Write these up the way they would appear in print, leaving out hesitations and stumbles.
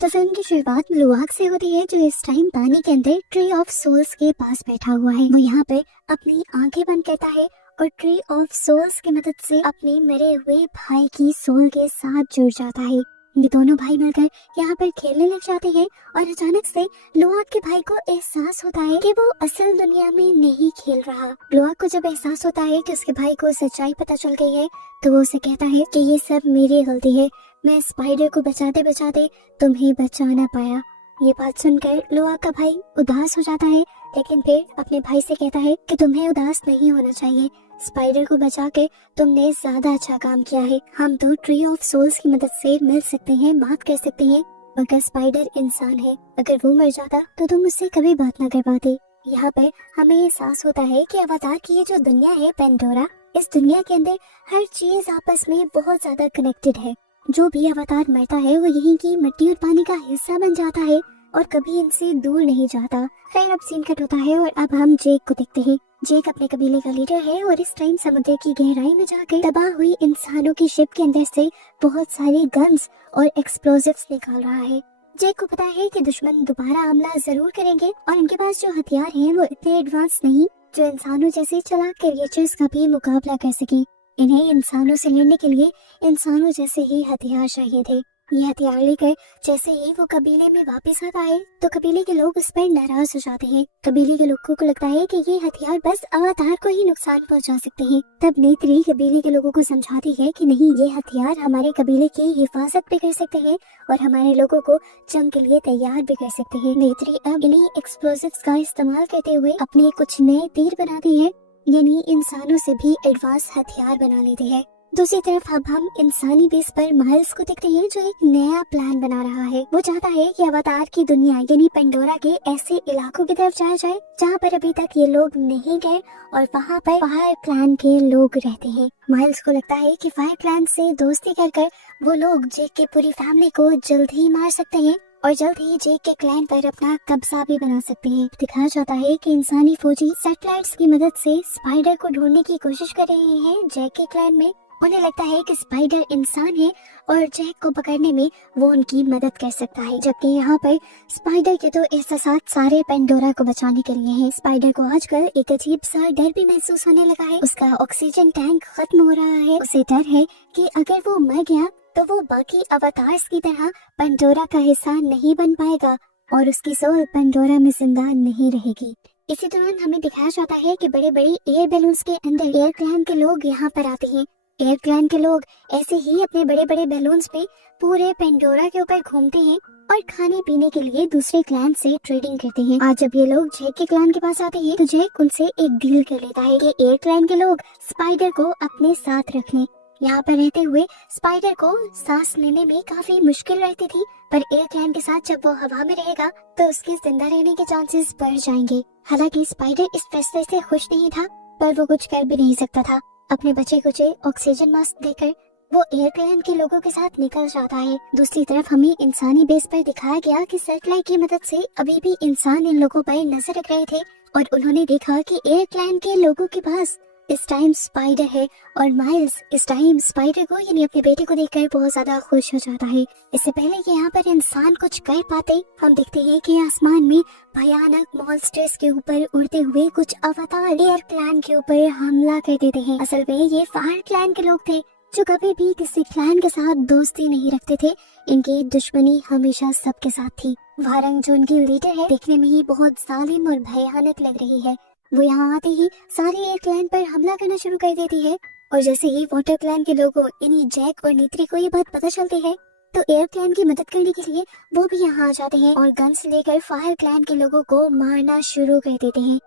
तो फिल्म की शुरुआत लुआक से होती है, जो इस टाइम पानी के अंदर ट्री ऑफ सोल्स के पास बैठा हुआ है। वो यहाँ पे अपनी आंखें बंद करता है और ट्री ऑफ सोल्स की मदद से अपने मरे हुए भाई की सोल के साथ जुड़ जाता है। ये दोनों भाई मिलकर यहाँ पर खेलने लग जाते हैं और अचानक से लुआक के भाई को एहसास होता है कि वो असल दुनिया में नहीं खेल रहा। लुआक को जब एहसास होता है कि उसके भाई को सच्चाई पता चल गई है, तो वो उसे कहता है कि ये सब मेरी गलती है, मैं स्पाइडर को बचाते बचाते तुम्हें बचा ना पाया। ये बात सुनकर लुआक का भाई उदास हो जाता है, लेकिन फिर अपने भाई से कहता है कि तुम्हें उदास नहीं होना चाहिए, स्पाइडर को बचा के तुमने ज्यादा अच्छा काम किया है। हम तो ट्री ऑफ सोल्स की मदद से मिल सकते हैं, बात कर सकते हैं, मगर स्पाइडर इंसान है, अगर वो मर जाता तो तुम उससे कभी बात ना कर पाते। यहाँ पर हमें एहसास होता है कि अवतार की ये जो दुनिया है पेंडोरा, इस दुनिया के अंदर हर चीज आपस में बहुत ज्यादा कनेक्टेड है। जो भी अवतार मरता है वो यहीं की मिट्टी और पानी का हिस्सा बन जाता है और कभी इनसे दूर नहीं जाता। खैर अब सीन कट होता है और अब हम जेक को देखते हैं। जेक अपने कबीले का लीडर है और इस टाइम समुद्र की गहराई में जाकर तबाह हुई इंसानों की शिप के अंदर से बहुत सारे गन्स और एक्सप्लोजिव्स निकाल रहा है। जेक को पता है कि दुश्मन दोबारा हमला जरूर करेंगे और इनके पास जो हथियार हैं वो इतने एडवांस नहीं जो इंसानों जैसे चालाक क्रिएचर्स का भी मुकाबला कर सके। इन्हें इंसानों से लड़ने के लिए इंसानों जैसे ही हथियार चाहिए थे। ये हथियार लेकर जैसे ही वो कबीले में वापस आता है तो कबीले के लोग उस पर नाराज हो जाते हैं। कबीले के लोगों को लगता है कि ये हथियार बस अवतार को ही नुकसान पहुंचा सकते हैं। तब नेत्री कबीले के लोगों को समझाती है कि नहीं, ये हथियार हमारे कबीले की हिफाजत भी कर सकते हैं और हमारे लोगों को जंग के लिए तैयार भी कर सकते हैं। नेत्री अब इन्हीं एक्सप्लोजिव्स का इस्तेमाल करते हुए अपने कुछ नए तीर बनाती है, यानी इंसानों से भी एडवांस हथियार बना लेती है। दूसरी तरफ अब हम इंसानी बेस पर माइल्स को देखते हैं, जो एक नया प्लान बना रहा है। वो चाहता है कि अवतार की दुनिया यानी पेंडोरा के ऐसे इलाकों की तरफ जाया जाए जहाँ पर अभी तक ये लोग नहीं गए और वहाँ पर फायर क्लैन के लोग रहते हैं। माइल्स को लगता है कि फायर क्लैन से दोस्ती कर वो लोग जेक की पूरी फैमिली को जल्द ही मार सकते हैं और जल्द ही जेक के क्लैन पर अपना कब्जा भी बना सकते हैं। दिखाया जाता है कि इंसानी फौजी सैटेलाइट्स की मदद से स्पाइडर को ढूंढने की कोशिश कर रहे हैं जेक के क्लैन में। उन्हें लगता है कि स्पाइडर इंसान है और जैक को पकड़ने में वो उनकी मदद कर सकता है, जबकि यहाँ पर स्पाइडर के तो एहसास सारे पेंडोरा को बचाने के लिए हैं। स्पाइडर को आजकल एक अजीब सा डर भी महसूस होने लगा है। उसका ऑक्सीजन टैंक खत्म हो रहा है। उसे डर है कि अगर वो मर गया तो वो बाकी अवतार्स की तरह पेंडोरा का हिस्सा नहीं बन पाएगा और उसकी सोल पेंडोरा में जिंदा नहीं रहेगी। इसी दौरान हमें दिखाया जाता है कि बड़े बड़े एयर बैलून्स के अंदर एयर क्लैन के लोग यहाँ पर आते हैं। एयर क्लैन के लोग ऐसे ही अपने बड़े बड़े बैलून्स पे पूरे पेंडोरा के ऊपर घूमते हैं और खाने पीने के लिए दूसरे क्लैन से ट्रेडिंग करते हैं। आज जब ये लोग जैक के क्लैन के पास आते हैं तो जैक उनसे एक डील कर लेता है कि एयर क्लैन के लोग स्पाइडर को अपने साथ रख लें। यहाँ पर रहते हुए स्पाइडर को सांस लेने में काफी मुश्किल रहती थी, पर एयर क्लैन के साथ जब वो हवा में रहेगा तो उसके जिंदा रहने के चांसेस बढ़ जाएंगे। हालांकि स्पाइडर इस फैसले से खुश नहीं था, पर वो कुछ कर भी नहीं सकता था। अपने बचे कुचे ऑक्सीजन मास्क देकर वो एयर क्लैन के लोगों के साथ निकल जाता है। दूसरी तरफ हमें इंसानी बेस पर दिखाया गया कि सैटेलाइट की मदद से अभी भी इंसान इन लोगों पर नजर रख रहे थे और उन्होंने देखा कि एयर क्लैन के लोगों के पास इस टाइम स्पाइडर है और माइल्स इस टाइम स्पाइडर को यानी अपने बेटे को देखकर बहुत ज्यादा खुश हो जाता है। इससे पहले कि यहाँ पर इंसान कुछ कर पाते, हम देखते हैं कि आसमान में भयानक मॉन्स्टर्स के ऊपर उड़ते हुए कुछ अवतार एयर क्लैन के ऊपर हमला कर देते हैं। असल में ये फायर क्लैन के लोग थे जो कभी भी किसी क्लैन के साथ दोस्ती नहीं रखते थे। इनकी दुश्मनी हमेशा सबके साथ थी। वारंग जो उनकी लीडर है देखने में ही बहुत जालिम और भयानक लग रही है। वो यहाँ आते ही सारे एयर क्लैन पर हमला करना शुरू कर देती है और जैसे ही वाटर क्लैन के लोगों यानी जैक और नेत्री को ये बात पता चलती है तो एयर क्लैन की मदद करने के लिए वो भी यहाँ आ जाते हैं और गन्स लेकर फायर क्लैन के लोगों को मारना शुरू कर देते हैं।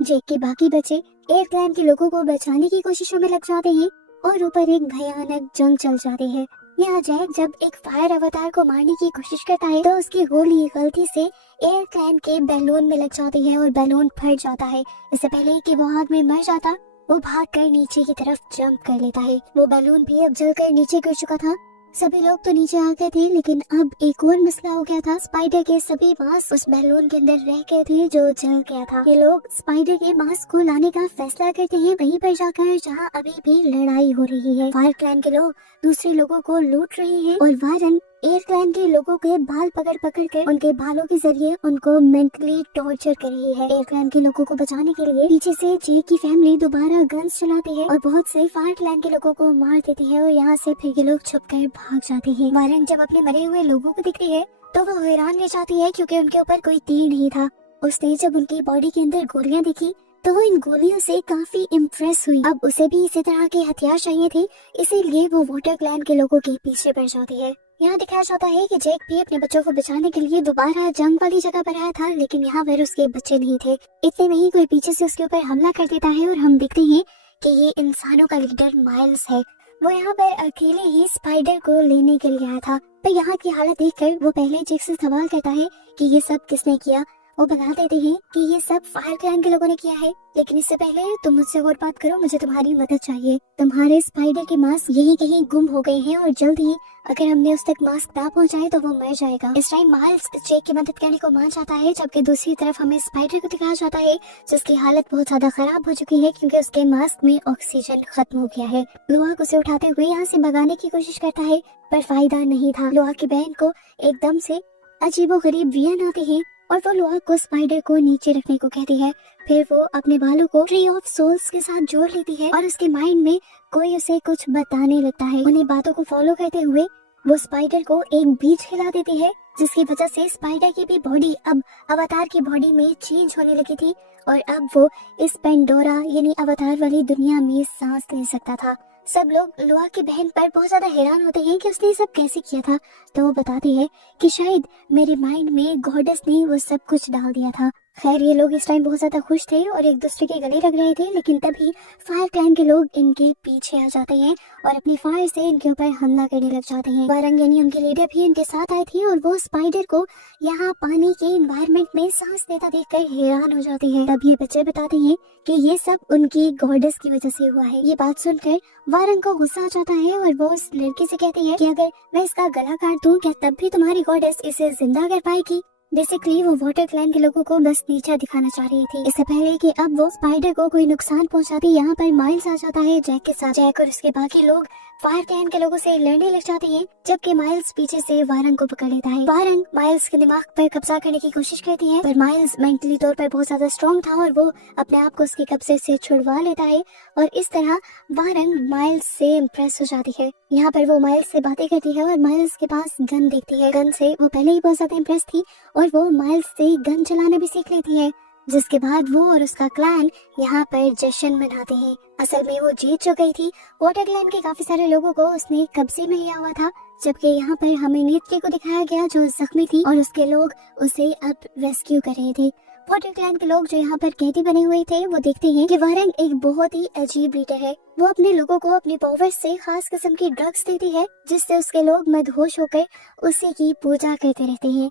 जैक के बाकी बच्चे एयर क्लैन के लोगों को बचाने की कोशिशों में लग जाते हैं और ऊपर एक भयानक जंग चल जाती है। यहाँ जैक जब एक फायर अवतार को मारने की कोशिश करता है तो उसकी गोली गलती से एयर क्लैन के बैलून में लग जाती है और बैलून फट जाता है। इससे पहले कि वो आग में मर जाता, वो भागकर नीचे की तरफ जंप कर लेता है। वो बैलून भी अब जलकर नीचे गिर चुका था। सभी लोग तो नीचे आ गए थे, लेकिन अब एक और मसला हो गया था। स्पाइडर के सभी मांस उस बैलून के अंदर रह गए थे जो जल गया था। ये लोग स्पाइडर के मांस को लाने का फैसला करते हैं वहीं पर जाकर जहां अभी भी लड़ाई हो रही है। फायर क्लैन के लोग दूसरे लोगों को लूट रहे हैं और वारन एयर क्लैन के लोगों के बाल पकड़ पकड़ कर उनके बालों के जरिए उनको मेंटली टॉर्चर कर रही है। एयर क्लैन के लोगों को बचाने के लिए पीछे से जैक की फैमिली दोबारा गन्स चलाती है और बहुत से फायर क्लैन के लोगों को मार देती है और यहाँ से फिर ये लोग छुप कर भाग जाते हैं। वारन जब अपने मरे हुए लोगों को दिखती है तो वो हैरान रह जाती है क्योंकि उनके ऊपर कोई तीर नहीं था। उसने जब उनकी बॉडी के अंदर गोलियां देखी तो वो इन गोलियों से काफी इम्प्रेस हुई। अब उसे भी इसी तरह के हथियार चाहिए थे, इसीलिए वो वाटर क्लैन के लोगों के पीछे पड़ जाती है। यहाँ दिखाया जाता है कि जैक भी अपने बच्चों को बचाने के लिए दोबारा जंग वाली जगह पर आया था, लेकिन यहाँ पर उसके बच्चे नहीं थे। इतने में ही कोई पीछे से उसके ऊपर हमला कर देता है और हम देखते हैं कि ये इंसानों का लीडर माइल्स है। वो यहाँ पर अकेले ही स्पाइडर को लेने के लिए आया था, पर यहाँ की हालत देखकर वो पहले जैक से सवाल करता है कि ये सब किसने किया। वो बता देते हैं कि ये सब फायर क्लैन के लोगों ने किया है, लेकिन इससे पहले तुम मुझसे और बात करो, मुझे तुम्हारी मदद चाहिए। तुम्हारे स्पाइडर के मास्क यही कहीं गुम हो गए हैं और जल्द ही अगर हमने उस तक मास्क ना पहुंचाए तो वो मर जाएगा। इस टाइम माइल्स जैक की मदद करने को मान जाता है, जबकि दूसरी तरफ हमें स्पाइडर को दिखाया जाता है जिसकी हालत बहुत ज्यादा खराब हो चुकी है क्योंकि उसके मास्क में ऑक्सीजन खत्म हो गया है। लुआक उसे उठाते हुए यहाँ से भगाने की कोशिश करता है पर फायदा नहीं था। लुआक की बहन को एकदम से अजीबोगरीब वियन आती है और वो लुआक को स्पाइडर को नीचे रखने को कहती है। फिर वो अपने बालों को ट्री ऑफ सोल्स के साथ जोड़ लेती है और उसके माइंड में कोई उसे कुछ बताने लगता है। उन्हीं बातों को फॉलो करते हुए वो स्पाइडर को एक बीज खिला देती है, जिसकी वजह से स्पाइडर की भी बॉडी अब अवतार की बॉडी में चेंज होने लगी थी और अब वो इस पेंडोरा यानी अवतार वाली दुनिया में सांस ले सकता था। सब लोग लुआक की बहन पर बहुत ज्यादा हैरान होते हैं कि उसने ये सब कैसे किया था, तो वो बताती है कि शायद मेरे माइंड में गॉडेस ने वो सब कुछ डाल दिया था। खैर ये लोग इस टाइम बहुत ज्यादा खुश थे और एक दूसरे के गले लग रहे थे, लेकिन तभी फायर क्लैन के लोग इनके पीछे आ जाते हैं और अपनी फायर से इनके ऊपर हमला करने लग जाते हैं। वारंग यानी उनके लीडर भी इनके साथ आए थे और वो स्पाइडर को यहाँ पानी के एनवायरनमेंट में सांस लेता देखकर हैरान हो जाते हैं। तब ये बच्चे बताते हैं कि ये सब उनकी गॉडेस की वजह से हुआ है। ये बात सुनकर वारंग को गुस्सा आ जाता है और वो उस लड़की से कहती है कि अगर मैं इसका गला काट दूं क्या तब भी तुम्हारी गॉडेस इसे जिंदा कर पाएगी। बेसिकली वो वाटर क्लैन के लोगों को बस नीचा दिखाना चाह रही थी। इससे पहले कि अब वो स्पाइडर को कोई नुकसान पहुंचाती, यहाँ पर माइल्स आ जाता है जैक के साथ। जैक और उसके बाकी लोग फायर क्लैन के लोगों से लड़ने लग जाते हैं, जबकि माइल्स पीछे से वारंग को पकड़ लेता है। वारंग माइल्स के दिमाग पर कब्जा करने की कोशिश करती है, पर माइल्स मेंटली तौर पर बहुत ज्यादा स्ट्रॉन्ग था और वो अपने आप को उसके कब्जे से छुड़वा लेता है और इस तरह वारंग माइल्स से इम्प्रेस हो जाती है। यहाँ पर वो माइल्स से बातें करती है और माइल्स के पास गन देखती है। गन से वो पहले ही बहुत ज्यादा इम्प्रेस थी और वो माइल्स से गन चलाना भी सीख लेती है, जिसके बाद वो और उसका क्लैन यहाँ पर जश्न मनाते हैं। असल में वो जीत जो गई थी। वाटर क्लैन के काफी सारे लोगों को उसने कब्जे में लिया हुआ था, जबकि यहाँ पर हमें नेत्री को दिखाया गया जो जख्मी थी और उसके लोग उसे अब रेस्क्यू कर रहे थे। वाटर क्लैन के लोग जो यहाँ पर कैदी बने हुए थे वो देखते हैं कि वारंग एक बहुत ही अजीब लीडर है। वो अपने लोगों को अपनी पावर से खास किस्म की ड्रग्स देती है, जिससे उसके लोग मदहोश होकर उसी की पूजा करते रहते हैं।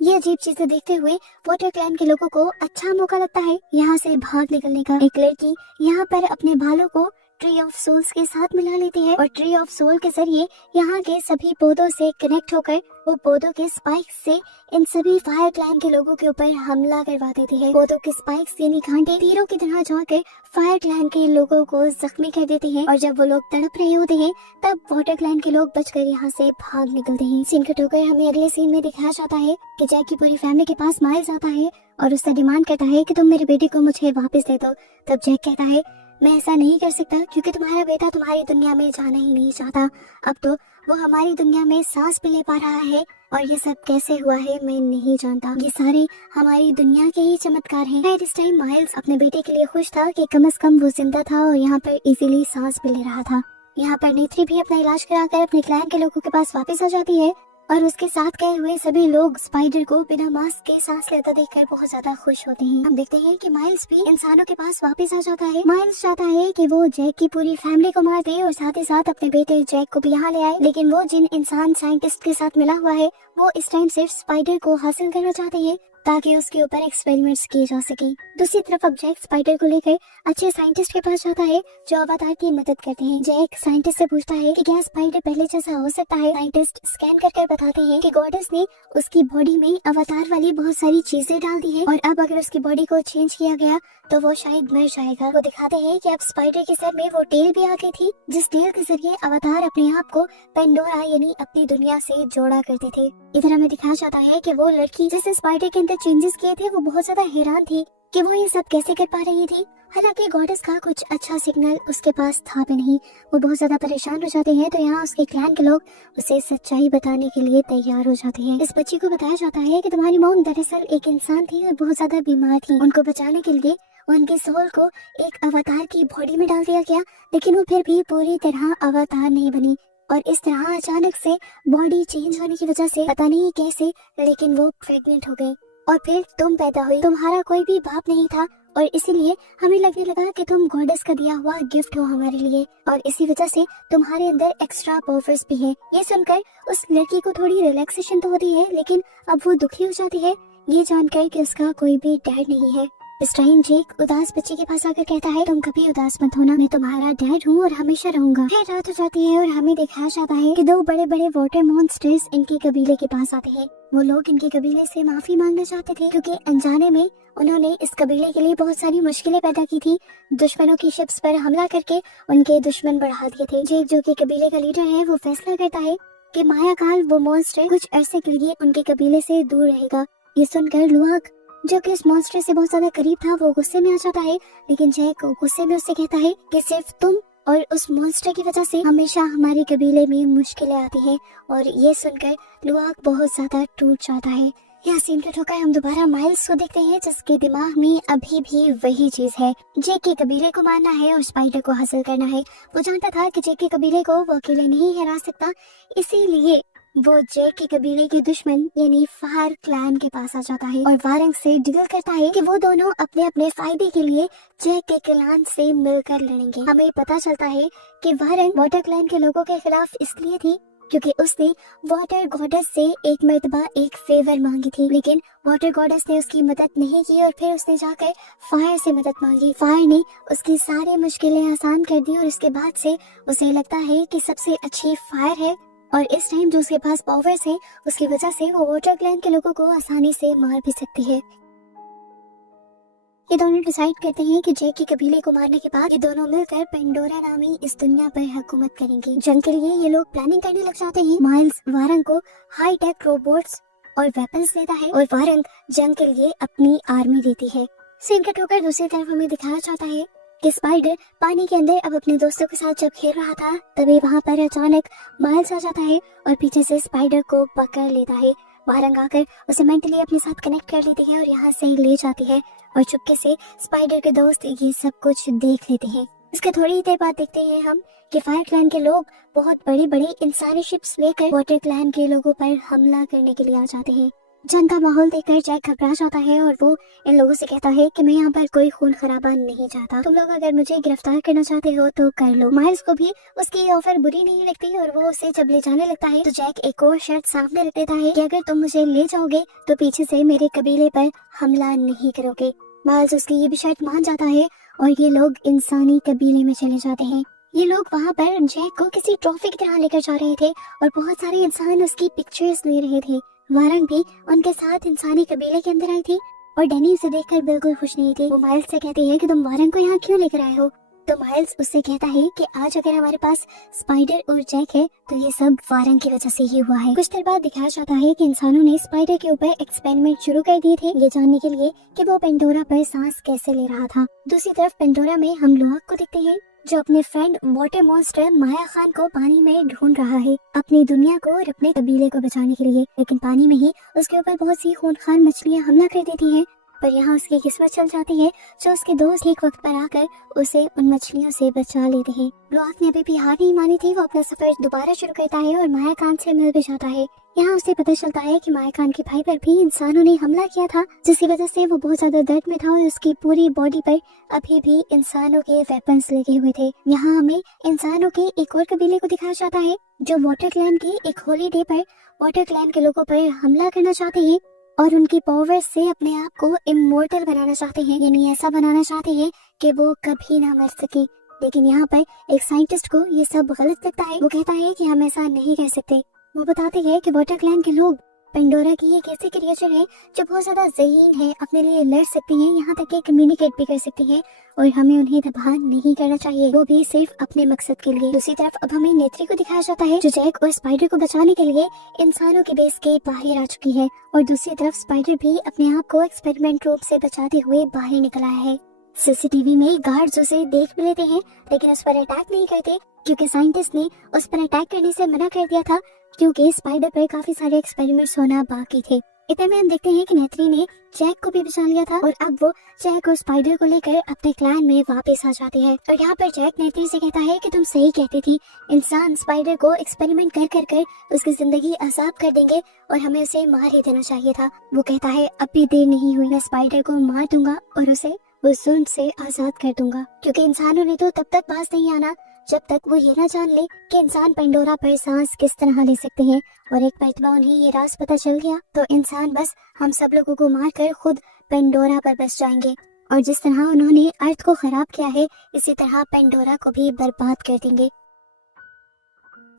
ये अजीब चीजें देखते हुए वाटर क्लैन के लोगों को अच्छा मौका लगता है यहाँ से भाग निकलने का। एक लड़की यहाँ पर अपने बालों को ट्री ऑफ सोल्स के साथ मिला लेती है और ट्री ऑफ सोल के जरिए यहाँ के सभी पौधों से कनेक्ट होकर वो पौधों के स्पाइक्स से इन सभी फायर क्लैन के लोगों के ऊपर हमला करवा देती है। पौधों के स्पाइक्स यानी कांटे तीरों की तरह जाकर फायर क्लैन के लोगों को जख्मी कर देते हैं और जब वो लोग तड़प रहे होते हैं तब वाटर क्लैन के लोग बचकर यहाँ से भाग निकलते हैं। सीन कट होकर हमें अगले सीन में दिखाया जाता है कि जैक की पूरी फैमिली के पास माइल्स आता है और उससे डिमांड करता है कि तुम मेरे बेटे को मुझे वापस दे दो। तब जैक कहता है मैं ऐसा नहीं कर सकता क्योंकि तुम्हारा बेटा तुम्हारी दुनिया में जाना ही नहीं चाहता। अब तो वो हमारी दुनिया में सांस भी ले पा रहा है और ये सब कैसे हुआ है मैं नहीं जानता। ये सारे हमारी दुनिया के ही चमत्कार हैं। खैर इस टाइम माइल्स अपने बेटे के लिए खुश था कि कम से कम वो जिंदा था और यहाँ पर इजीली सांस भी ले रहा था। यहाँ पर नेत्री भी अपना इलाज कराकर अपने क्लैन के लोगों के पास वापस आ जाती है और उसके साथ गए हुए सभी लोग स्पाइडर को बिना मास्क के सांस लेता देखकर बहुत ज्यादा खुश होते हैं। हम देखते हैं कि माइल्स भी इंसानों के पास वापस आ जाता है। माइल्स चाहता है कि वो जैक की पूरी फैमिली को मार दे और साथ ही साथ अपने बेटे जैक को भी यहाँ ले आए, लेकिन वो जिन इंसान साइंटिस्ट के साथ मिला हुआ है वो इस टाइम सिर्फ स्पाइडर को हासिल करना चाहते हैं ताकि उसके ऊपर एक्सपेरिमेंट्स किए जा सके। दूसरी तरफ अब जैक स्पाइडर को लेकर अच्छे साइंटिस्ट के पास जाता है जो अवतार की मदद करते हैं। जैक साइंटिस्ट से पूछता है कि क्या स्पाइडर पहले जैसा हो सकता है। साइंटिस्ट स्कैन कर बताते हैं कि गॉडेस ने उसकी बॉडी में अवतार वाली बहुत सारी चीजें डाल दी है और अब अगर उसकी बॉडी को चेंज किया गया तो वो शायद मर जाएगा। वो दिखाते हैं कि अब स्पाइडर के सर में वो टेल भी आ गई थी जिस टेल के जरिए अवतार अपने आप को पेंडोरा यानी अपनी दुनिया से जोड़ा करते थे। इधर हमें दिखाया जाता है कि वो लड़की जिसने स्पाइडर के अंदर चेंजेस किए थे वो बहुत ज्यादा हैरान थी कि वो ये सब कैसे कर पा रही थी। हालांकि गॉडेस का कुछ अच्छा सिग्नल उसके पास था भी नहीं। वो बहुत ज्यादा परेशान हो जाते हैं तो यहाँ उसके क्लैन के लोग उसे सच्चाई बताने के लिए तैयार हो जाते हैं। इस बच्ची को बताया जाता है कि तुम्हारी मॉम दरअसल एक इंसान थी और बहुत ज्यादा बीमार थी। उनको बचाने के लिए उनके सोल को एक अवतार की बॉडी में डाल दिया गया, लेकिन वो फिर भी पूरी तरह अवतार नहीं बनी और इस तरह अचानक से बॉडी चेंज होने की वजह से पता नहीं कैसे लेकिन वो प्रेग्नेंट हो गई और फिर तुम पैदा हुई। तुम्हारा कोई भी बाप नहीं था और इसीलिए हमें लगने लगा कि तुम गॉडेस का दिया हुआ गिफ्ट हो हमारे लिए और इसी वजह से तुम्हारे अंदर एक्स्ट्रा पावर्स भी हैं। ये सुनकर उस लड़की को थोड़ी रिलैक्सेशन तो होती है लेकिन अब वो दुखी हो जाती है ये जानकर कि उसका कोई भी डैड नहीं है। इस टाइम जेक उदास बच्चे के पास आकर कहता है तुम कभी उदास मत होना, मैं तुम्हारा डैड हूँ और हमेशा रहूंगा। फिर रात हो जाती है और हमें दिखाया जाता है कि दो बड़े बड़े वाटर मॉन्स्टर्स इनके कबीले के पास आते हैं। वो लोग इनके कबीले से माफी मांगना चाहते थे क्योंकि अनजाने में उन्होंने इस कबीले के लिए बहुत सारी मुश्किलें पैदा की थी। दुश्मनों की शिप्स पर हमला करके उनके दुश्मन बढ़ा दिए थे। जेक जो कि कबीले का लीडर है वो फैसला करता है कि माया काल वो मॉन्स्टर कुछ अरसे के लिए उनके कबीले से दूर रहेगा। ये सुनकर लुआक जो कि इस मॉन्स्टर से बहुत ज्यादा करीब था वो गुस्से में आ जाता है, लेकिन जैक गुस्से में उससे कहता है कि सिर्फ तुम और उस मॉन्स्टर की वजह से हमेशा हमारे कबीले में मुश्किलें आती हैं। और ये सुनकर लुआक बहुत ज्यादा टूट जाता है। यह सीन कट होकर हम दोबारा माइल्स को देखते हैं जिसके दिमाग में अभी भी वही चीज है, जेक के कबीले को मारना है और स्पाइडर को हासिल करना है। वो जानता था कि जेक के कबीले को वो अकेले नहीं हरा सकता, इसीलिए वो जेक के कबीले के दुश्मन यानी फायर क्लैन के पास आ जाता है और वारंग से डील करता है कि वो दोनों अपने अपने फायदे के लिए जेक के क्लैन से मिलकर लड़ेंगे। हमें पता चलता है कि वारंग वाटर क्लैन के लोगों के खिलाफ इसलिए थी क्योंकि उसने वाटर गॉडेस से एक मर्तबा एक फेवर मांगी थी, लेकिन वाटर गॉडेस ने उसकी मदद नहीं की और फिर उसने जाकर फायर से मदद मांगी। फायर ने उसकी सारी मुश्किलें आसान कर दी और इसके बाद से उसे लगता है कि सबसे अच्छी फायर है और इस टाइम जो उसके पास पावर्स है उसकी वजह से वो वाटर क्लैन के लोगों को आसानी से मार भी सकती है। ये दोनों डिसाइड करते हैं कि जेक के कबीले को मारने के बाद ये दोनों मिलकर पेंडोरा नामी इस दुनिया पर हुकूमत करेंगे। जंग के लिए ये लोग प्लानिंग करने लग जाते हैं। माइल्स वारंग को हाई टेक रोबोट्स और वेपन्स देता है और वारंग जंग के लिए अपनी आर्मी देती है। सीन कट होकर दूसरी तरफ हमें दिखाया जाता है कि स्पाइडर पानी के अंदर अब अपने दोस्तों के साथ जब खेल रहा था तभी वहाँ पर अचानक माइल्स आ जाता है और पीछे से स्पाइडर को पकड़ लेता है। वारंग आकर उसे मेंटली अपने साथ कनेक्ट कर लेती है और यहाँ से ले जाती है और चुपके से स्पाइडर के दोस्त ये सब कुछ देख लेते हैं। इसके थोड़ी देर बाद देखते हैं हम कि फायर क्लैन के लोग बहुत बड़ी बड़ी इंसानी शिप्स लेकर वाटर क्लैन के लोगों पर हमला करने के लिए आ जाते हैं। जंग का माहौल देखकर जैक घबरा जाता है और वो इन लोगों से कहता है कि मैं यहाँ पर कोई खून खराबा नहीं चाहता, तुम लोग अगर मुझे गिरफ्तार करना चाहते हो तो कर लो। माइल्स को भी उसकी ऑफर बुरी नहीं लगती और वो उसे जब ले जाने लगता है तो जैक एक और शर्त सामने रख देता है कि अगर तुम मुझे ले जाओगे तो पीछे से मेरे कबीले पर हमला नहीं करोगे। माइल्स उसकी ये भी शर्त मान जाता है और ये लोग इंसानी कबीले में चले जाते हैं। ये लोग वहाँ पर जैक को किसी ट्रॉफी की तरह लेकर जा रहे थे और बहुत सारे इंसान उसकी पिक्चर्स ले रहे थे। वारंग भी उनके साथ इंसानी कबीले के अंदर आई थी और डैनी उसे देखकर बिल्कुल खुश नहीं थी। वो माइल्स से कहती है कि तुम वारंग को यहाँ क्यों लेकर आए हो, तो माइल्स उससे कहता है कि आज अगर हमारे पास स्पाइडर और जैक है तो ये सब वारंग की वजह से ही हुआ है। कुछ देर बाद दिखाया जाता है कि इंसानों ने स्पाइडर के ऊपर एक्सपेरिमेंट शुरू कर दिए थे ये जानने के लिए कि वो पेंडोरा पर सांस कैसे ले रहा था। दूसरी तरफ पेंडोरा में हम लुआक को देखते हैं जो अपने फ्रेंड वाटर मॉन्स्टर माया खान को पानी में ढूंढ रहा है अपनी दुनिया को और अपने कबीले को बचाने के लिए, लेकिन पानी में ही उसके ऊपर बहुत सी खूनखार मछलियां हमला कर देती हैं। पर यहाँ उसकी किस्मत चल जाती है जो उसके दोस्त ठीक वक्त पर आकर उसे उन मछलियों से बचा लेते हैं। लुआक ने अभी भी हार नहीं मानी थी। वो अपना सफर दोबारा शुरू करता है और माया खान से मिल भी जाता है। यहाँ उसे पता चलता है कि माया खान के भाई पर भी इंसानों ने हमला किया था जिसकी वजह से वो बहुत ज्यादा दर्द में था और उसकी पूरी बॉडी पर अभी भी इंसानों के वेपन्स लगे हुए थे। यहाँ हमें इंसानों के एक और कबीले को दिखाया जाता है जो वाटर क्लैन के एक होली डे पर वाटर क्लैन के लोगों पर हमला करना चाहते हैं। और उनकी पावर से अपने आप को इमोर्टल बनाना चाहते हैं, यानी ऐसा बनाना चाहते हैं कि वो कभी ना मर सके। लेकिन यहाँ पर एक साइंटिस्ट को ये सब गलत लगता है। वो कहता है कि हम ऐसा नहीं कर सकते। वो बताते हैं कि वाटर क्लैन के लोग पेंडोरा की एक ऐसी क्रिएचर है जो बहुत ज्यादा ज़हीन है, अपने लिए लड़ सकती है, यहाँ तक कि कम्युनिकेट भी कर सकती है, और हमें उन्हें तबाह नहीं करना चाहिए, वो भी सिर्फ अपने मकसद के लिए। दूसरी तरफ अब हमें नेत्री को दिखाया जाता है जो जैक और स्पाइडर को बचाने के लिए इंसानों के बेस के बाहर आ चुकी है, और दूसरी तरफ स्पाइडर भी अपने आप को एक्सपेरिमेंट रूप से बचाते हुए बाहर निकल आया है। सीसीटीवी में गार्ड्स उसे देख भी लेते हैं, लेकिन उस पर अटैक नहीं करते, क्योंकि साइंटिस्ट ने उस पर अटैक करने से मना कर दिया था, क्योंकि स्पाइडर पर काफी सारे एक्सपेरिमेंट्स होना बाकी थे। इतने में हम देखते हैं कि नेत्री ने जैक को भी बचा लिया था, और अब वो जैक और स्पाइडर को लेकर अपने क्लैन में वापस आ जाते हैं। और यहाँ पर जैक नेत्री से कहता है कि तुम सही कहती थी, इंसान स्पाइडर को एक्सपेरिमेंट कर कर कर उसकी जिंदगी आजाद कर देंगे और हमें उसे मार ही देना चाहिए था। वो कहता है अब भी देर नहीं हुई, मैं स्पाइडर को मार दूंगा और उसे उस जुल्म से आजाद कर दूंगा, क्योंकि इंसानों ने तो तब तक पास नहीं आना जब तक वो ये ना जान ले कि इंसान पेंडोरा पर सांस किस तरह ले सकते हैं। और एक मर्तबा उन्हें ये राज पता चल गया तो इंसान बस हम सब लोगों को मार कर खुद पेंडोरा पर बस जाएंगे, और जिस तरह उन्होंने अर्थ को खराब किया है इसी तरह पेंडोरा को भी बर्बाद कर देंगे।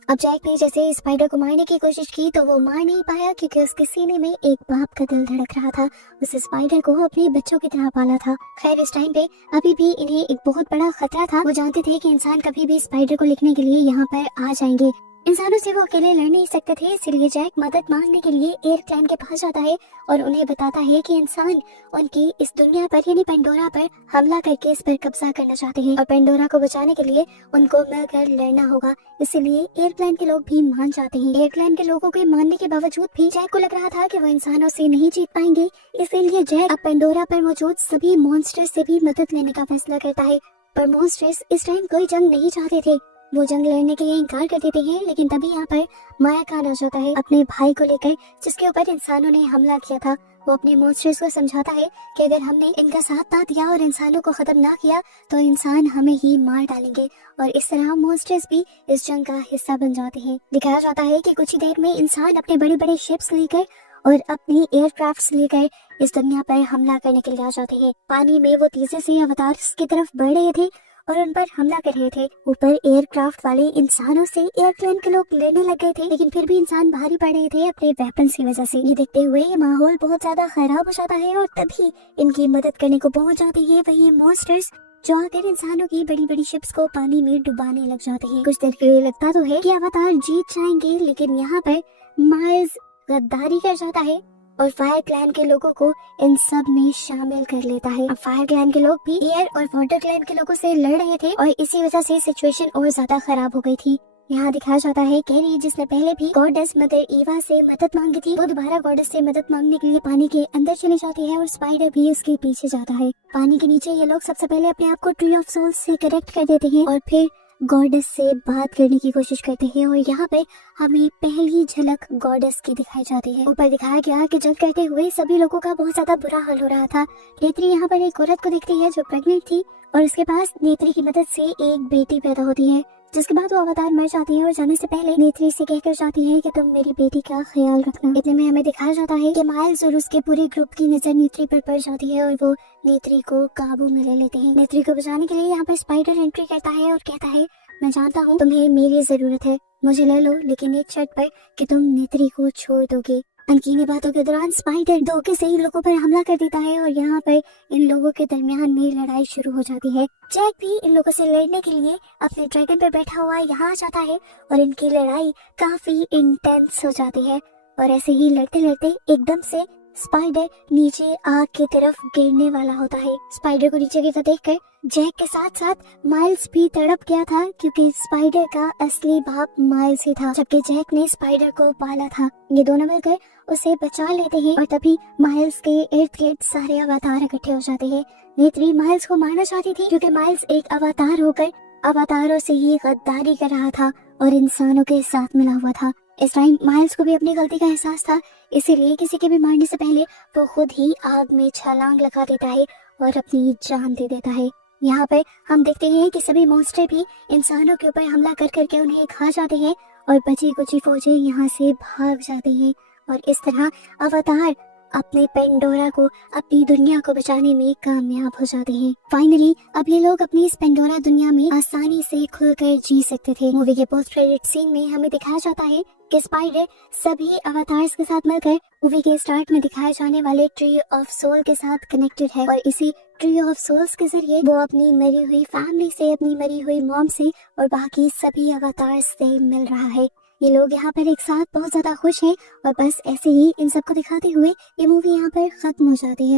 अब जैक ने जैसे स्पाइडर को मारने की कोशिश की तो वो मार नहीं पाया, क्योंकि उसके सीने में एक बाप का दिल धड़क रहा था। उस स्पाइडर को अपने बच्चों की तरह पाला था। खैर इस टाइम पे अभी भी इन्हें एक बहुत बड़ा खतरा था। वो जानते थे कि इंसान कभी भी स्पाइडर को लिखने के लिए यहाँ पर आ जाएंगे। इंसानों से वो अकेले लड़ नहीं सकते थे, इसलिए जैक मदद मांगने के लिए एयर क्लैन के पास जाता है और उन्हें बताता है कि इंसान उनकी इस दुनिया पर यानी पेंडोरा पर हमला करके इस पर कब्जा करना चाहते हैं, और पेंडोरा को बचाने के लिए उनको मिलकर लड़ना होगा। इसलिए एयर क्लैन के लोग भी मान जाते हैं। एयर क्लैन के लोगों के मानने के बावजूद भी जैक को लग रहा था कि वो इंसानों से नहीं जीत पाएंगे, इसीलिए जैक अब पेंडोरा पर मौजूद सभी मॉन्स्टर्स से भी मदद लेने का फैसला करता है। पर मॉन्स्टर्स इस टाइम कोई जंग नहीं चाहते थे, वो जंग लड़ने के लिए इनकार कर देते हैं। लेकिन तभी यहाँ पर माया खान आ जाता है अपने भाई को लेकर, जिसके ऊपर इंसानों ने हमला किया था। वो अपने मॉन्स्टर्स को समझाता है कि अगर हमने इनका साथ ना दिया और इंसानों को खत्म ना किया तो इंसान हमें ही मार डालेंगे, और इस तरह मॉन्स्टर्स भी इस जंग का हिस्सा बन जाते हैं। दिखाया जाता है कि कुछ ही देर में इंसान अपने बड़े बड़े शिप्स लेकर और अपनी एयरक्राफ्ट्स लेकर इस दुनिया पर हमला करने के लिए आ जाते हैं। पानी में वो तेजी से अवतार्स की तरफ बढ़ रहे थे और उन पर हमला कर रहे थे। ऊपर एयरक्राफ्ट वाले इंसानों से एयरप्लेन के लोग लड़ने लग गए थे, लेकिन फिर भी इंसान भारी पड़ रहे थे अपने वेपन्स की वजह से। ये देखते हुए ये माहौल बहुत ज्यादा खराब हो जाता है, और तभी इनकी मदद करने को पहुंच जाते हैं वही मॉन्स्टर्स, जो आकर इंसानों की बड़ी बड़ी शिप्स को पानी में डुबाने लग जाते हैं। कुछ देर के लिए लगता तो है कि अवतार जीत जाएंगे, लेकिन यहाँ पर माइल्स गद्दारी कर जाता है और फायर क्लैन के लोगों को इन सब में शामिल कर लेता है। अब फायर क्लैन के लोग भी एयर और वाटर क्लैन के लोगों से लड़ रहे थे, और इसी वजह से सिचुएशन और ज्यादा खराब हो गई थी। यहाँ दिखाया जाता है कैरी, जिसने पहले भी गॉडेस मदर ईवा से मदद मांगी थी, वो दोबारा गॉडेस से मदद मांगने के लिए पानी के अंदर चली जाती है, और स्पाइडर भी उसके पीछे जाता है। पानी के नीचे ये लोग सबसे पहले अपने आप को ट्री ऑफ सोल्स से कनेक्ट कर देते हैं और फिर गॉडेस से बात करने की कोशिश करते हैं, और यहाँ पे हमें पहली झलक गॉडेस की दिखाई जाती है। ऊपर दिखाया गया कि जंग करते हुए सभी लोगों का बहुत ज्यादा बुरा हाल हो रहा था। नेत्री यहाँ पर एक औरत को देखती है जो प्रेग्नेंट थी, और उसके पास नेत्री की मदद से एक बेटी पैदा होती है, जिसके बाद वो अवतार मर जाती है और जाने से पहले नेत्री से कहकर जाती है कि तुम मेरी बेटी का ख्याल रखना। इतने में हमें दिखाया जाता है कि माइल्स और उसके पूरे ग्रुप की नजर नेत्री पर पड़ जाती है, और वो नेत्री को काबू में ले लेते हैं। नेत्री को बचाने के लिए यहाँ पर स्पाइडर एंट्री करता है और कहता है, मैं जानता हूँ तुम्हें मेरी जरूरत है, मुझे ले लो, लेकिन एक शर्त पर कि तुम नेत्री को छोड़ दोगे। अनकीनी बातों के दौरान स्पाइडर धोखे से इन लोगों पर हमला कर देता है, और यहाँ पर इन लोगों के दरमियान में लड़ाई शुरू हो जाती है। जैक भी इन लोगों से लड़ने के लिए अपने ड्रैगन पर बैठा हुआ यहाँ आ जाता है, और इनकी लड़ाई काफी इंटेंस हो जाती है। और ऐसे ही लड़ते लड़ते एकदम से स्पाइडर नीचे आग की तरफ गिरने वाला होता है। स्पाइडर को नीचे गिरता देखकर जैक के साथ साथ माइल्स भी तड़प गया था, क्योंकि स्पाइडर का असली बाप माइल्स ही था, जबकि जैक ने स्पाइडर को पाला था। ये दोनों मिलकर उसे बचा लेते हैं, और तभी माइल्स के इर्द गिर्द सारे अवतार इकट्ठे हो जाते हैं। नेत्री माइल्स को मारना चाहती थी, क्योंकि माइल्स एक अवतार होकर अवतारों से ही गद्दारी कर रहा था और इंसानों के साथ मिला हुआ था। इस टाइम माइल्स को भी अपनी गलती का एहसास था, इसीलिए किसी के भी मारने से पहले वो खुद ही आग में छलांग लगा देता है और अपनी जान दे देता है। यहाँ पर हम देखते हैं कि सभी मॉन्स्टर भी इंसानों के ऊपर हमला कर करके उन्हें खा जाते हैं, और बची कुची फौजें यहाँ से भाग जाते हैं, और इस तरह अवतार अपने पेंडोरा को, अपनी दुनिया को बचाने में कामयाब हो जाते हैं। फाइनली अब ये लोग अपनी इस पेंडोरा दुनिया में आसानी से खुलकर जी सकते थे। मूवी के पोस्ट क्रेडिट सीन में हमें दिखाया जाता है कि स्पाइडर सभी अवतार्स के साथ मिलकर मूवी के स्टार्ट में दिखाए जाने वाले ट्री ऑफ सोल के साथ कनेक्टेड है और इसी ट्री ऑफ सोल्स के जरिए वो अपनी मरी हुई फैमिली से, अपनी मरी हुई मॉम से और बाकी सभी अवतार्स से मिल रहा है। ये लोग यहाँ पर एक साथ बहुत ज्यादा खुश हैं और बस ऐसे ही इन सबको दिखाते हुए ये मूवी यहाँ पर खत्म हो जाती है।